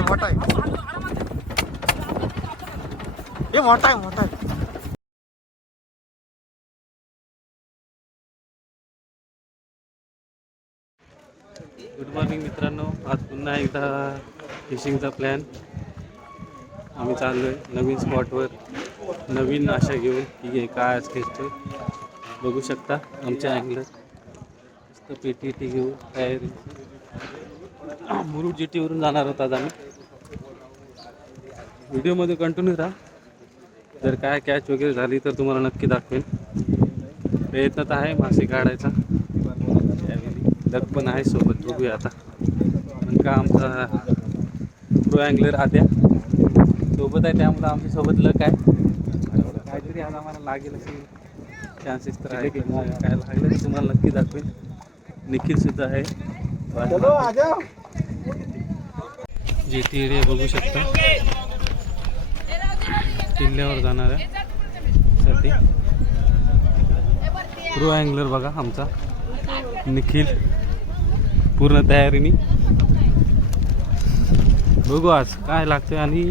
मोठा आहे मोठा आहे. हे मोठा आहे मोठा आहे. गुड मॉर्निंग मित्रांनो. आज पुन्हा एकदा फिशिंगचा प्लॅन आम्ही चाललो आहे नवीन स्पॉटवर नवीन आशा घेऊन की हे काय आज खेचतो बघू शकता आमच्या अँगलर मस्त पेटी टी घेऊन तयारी. मुरुड जेटीवरून जाणार होता आम्ही. व्हिडिओमध्ये कंटिन्यू राहा. जर काय कॅच वगैरे झाली तर तुम्हाला नक्की दाखवेन. प्रयत्न तर आहे मासे काढायचा. लग पण आहे सोबत बघूया आता. पण का आमचा प्रो अँगलर आद्या सोबत आहे त्यामुळे आमच्यासोबत लक आहे. काहीतरी आज आम्हाला लागेल असे चान्सेस तर आहे की मग काय लागलं ते तुम्हाला नक्की दाखवेन. निखिल सुद्धा आहे. जे टी एरिया बघू शकता. किल्ल्यावर जाणार आहे. साठी. प्रो अँगलर बघा आमचा. निखिल. पूर्ण तयारीने. बघू आज काय लागतंय आणि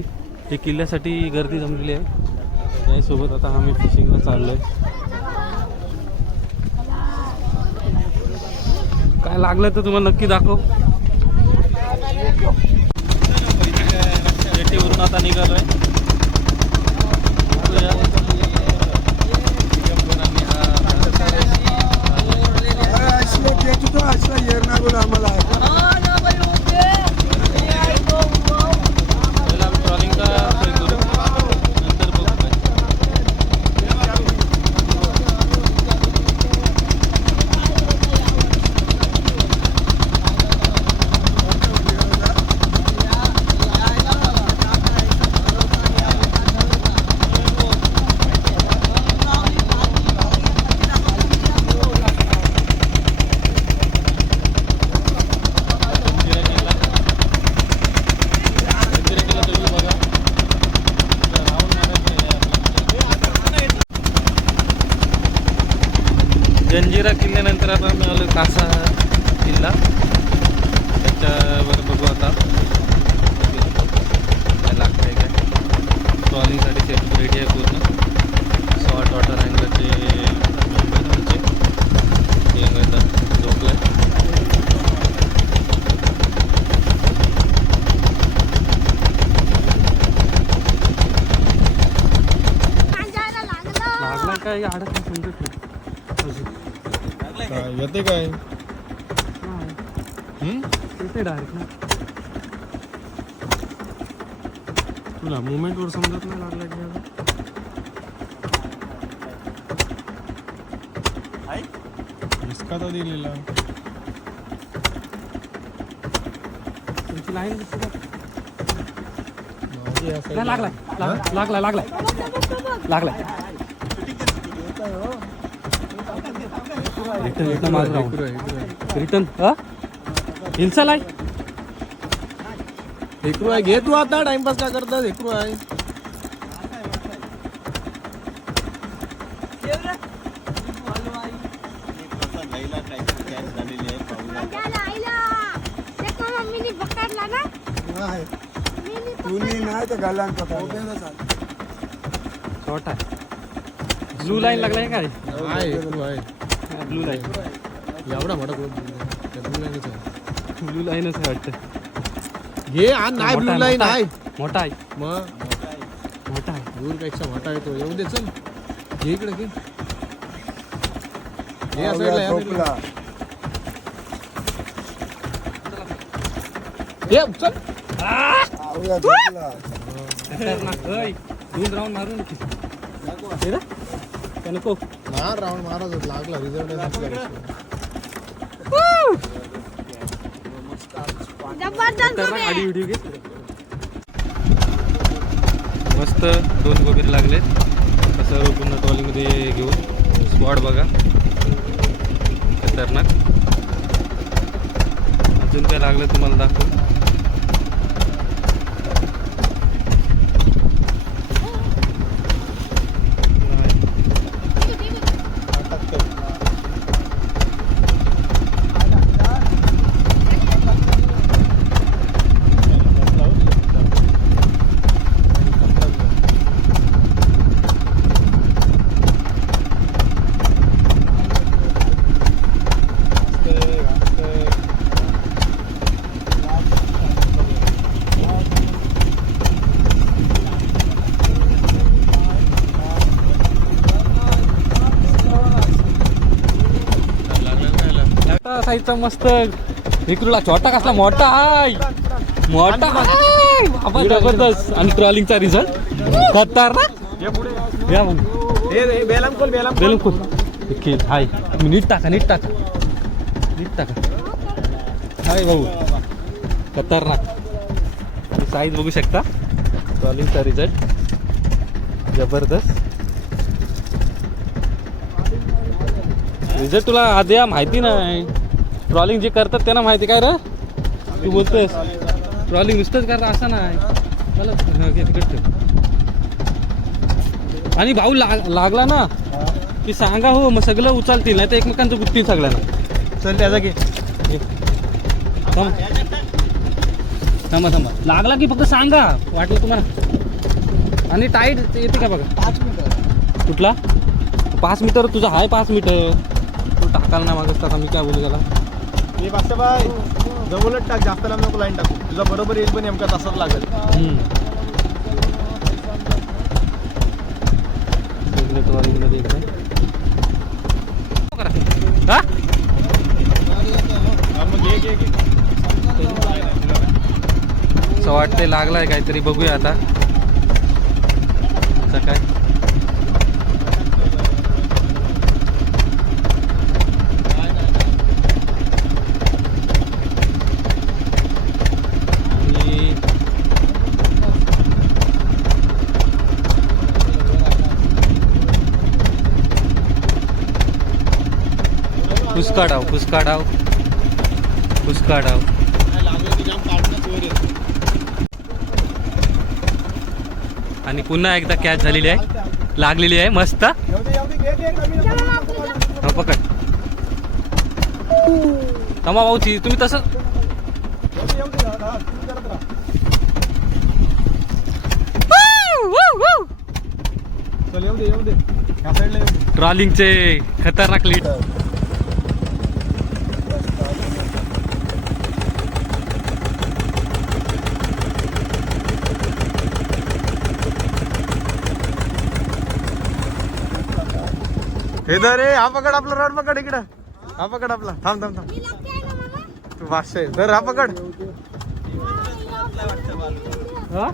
हे किल्ल्यासाठी गर्दी जमलेली आहे. त्यासोबत आता आम्ही फिशिंगला आहे काय लागलं तर तुम्हाला नक्की दाखव. जेटीवरून आता निघालो आहे पहिला आम्ही ट्रॉलिंगचा सोय करू नंतर बघू काय जंजिरा किल्ल्यानंतर आता आलो कासा किल्ला. त्याच्यावर बघू आता. काय लागतंय काय? ट्रॉलिंगसाठी सेट रेडी आहे पूर्ण. शॉर्ट वॉटर अँगलचे आमचे हे आता झोपलाय. लागला. काय? अडक नाही समजत नाही अजून येते काय? येते डायरेक्ट ना. तुला मुवमेंटवर समजत नाही लागला की अजून. इसका तो दिलेला. तुमची लाईन दिसते का? लागलाय. लाग- लागलाय लागलाय लागलाय. रिटर्न रिटर्न माझं राहून रिटर्न हा? हिलचा लाय एकरू आहे घे तू आता टाइमपास का करतात एकरू आहे. आहे. ब्लू लाईन लागलाय काय आहे एकरू आहे. ब्लू लाईन एवढा मोठा ब्लू लाईनच आहे. ब्लू लाईनच आहे वाटतं. घे हा नाही ब्लू आहे, लाईन मोठा आहे. मोठा आहे. मग? मोठा आहे. दूरपेक्षा मोठा आहे तो. येऊ दे चल. घे इकडे घे. या साईडला, या चल. दोन राऊंड मारून हे ना? का नको. मार राऊंड मारा लागला रिझल्ट मस्त दोन गोबीर लागलेत आता सर्व पुन्हा ट्रॉलीमध्ये घेऊन स्पॉट बघा. खतरनाक. अजून काय लागलं तुम्हाला दाखवू साईजचा मस्त विक्रूला छोटा कसला मोठा हाय. मोठा हाय. बाबा जबरदस्त. आणि ट्रॉलिंगचा रिझल्ट खतरनाक. या मग. बेलाम ओके हाय. तुम्ही नीट टाका नीट टाका. नीट टाका. हाय भाऊ. खतरनाक. साईज बघू शकता. ट्रॉलिंगचा रिझल्ट जबरदस्त. रिझल्ट तुला आद्या माहिती नाही. ट्रॉलिंग जे करतात त्यांना माहिती काय रे? तू बोलतोस ट्रॉलिंग नुसतंच करता असं नाही. मला. आणि भाऊ लाग लागला ना की सांगा हो मग सगळं उचलतील नाही तर एकमेकांचं बुत्तील सगळ्यांना. चल त्याचा घे. थांबा. थांबा लागला की फक्त सांगा वाटलं तुम्हाला. आणि टाईट येते का बघा? पाच मिनिटं कुठला? पाच मीटर तुझा आहे पाच मीटर. तू टाकाल ना मागच टाका मी काय बोलू त्याला? मी बादशा बाय जवळच टाक जास्त लांब नको लाईन टाकू. तुझा बरोबर येईल पण नेमका तसाच लागेल. हा? हा, मग घे घे घे असं वाटतंय लागलाय काहीतरी बघूया आता. आता काय आणि फुसका डाव फुसका डाव फुसका डाव आणि पुन्हा एकदा कॅच झालेली आहे. लागलेली आहे मस्त. हा पकड. तमा भाऊची तुम्ही तसं येऊ दे, येऊ दे, हा, हा, तुम्ही करत राहा. चल येऊ दे येऊ दे ह्या साईडला येऊ दे ट्रॉलिंगचे खतरनाक लीड हे धर रे हा पकड आपला रॉड पकड इकडं। हा पकड आपला थांब थांब थांब मी लागते आहे ना मामा। तू पाचशे धर हा पकड। हा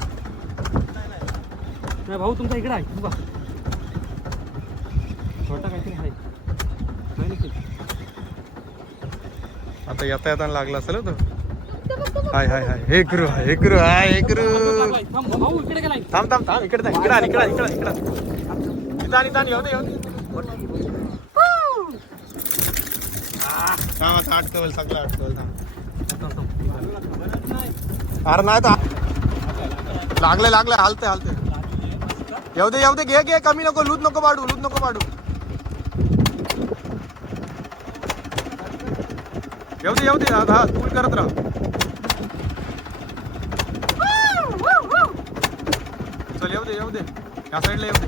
नाही भाऊ तुमचा इकडे आहे उभा. छोटा काहीतरी आहे. नाही निखिल. आता येता येताना लागला असेल हो तो. हाय हाय हाय. हे करू हे करू हाय हे करू. थांब, इकडे थांब थांब थांब इकडे इकडे इकडे इकडे इकडे आण. इथं आणि येऊ दे येऊ दे. थांब सगळं अटकवल अरे नाही तर लागले लागले हालते हालते. येऊ दे येऊ दे घे घे कमी नको लूज नको पाडू लूज नको पाडू येऊ दे येऊ दे हा हा तू करत राह. चल येऊ दे येऊ दे. या साईडला येऊ दे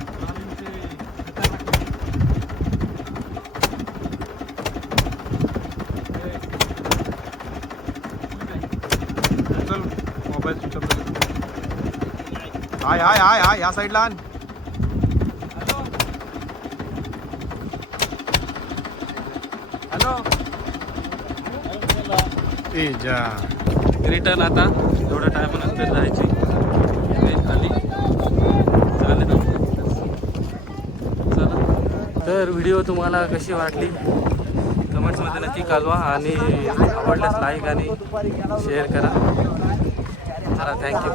चल मोबाईल ऑफ हाय हाय हाय हाय या साईडला आण. हॅलो. ए जा. रिटर्न आता. थोड्या टायमानंतर जायची. ट्रेन खाली. चालेल. ना चला. तर व्हिडिओ तुम्हाला कशी वाटली? कमेंट्समध्ये नक्की कळवा आणि आवडल्यास लाईक आणि शेअर करा. चला थँक्यू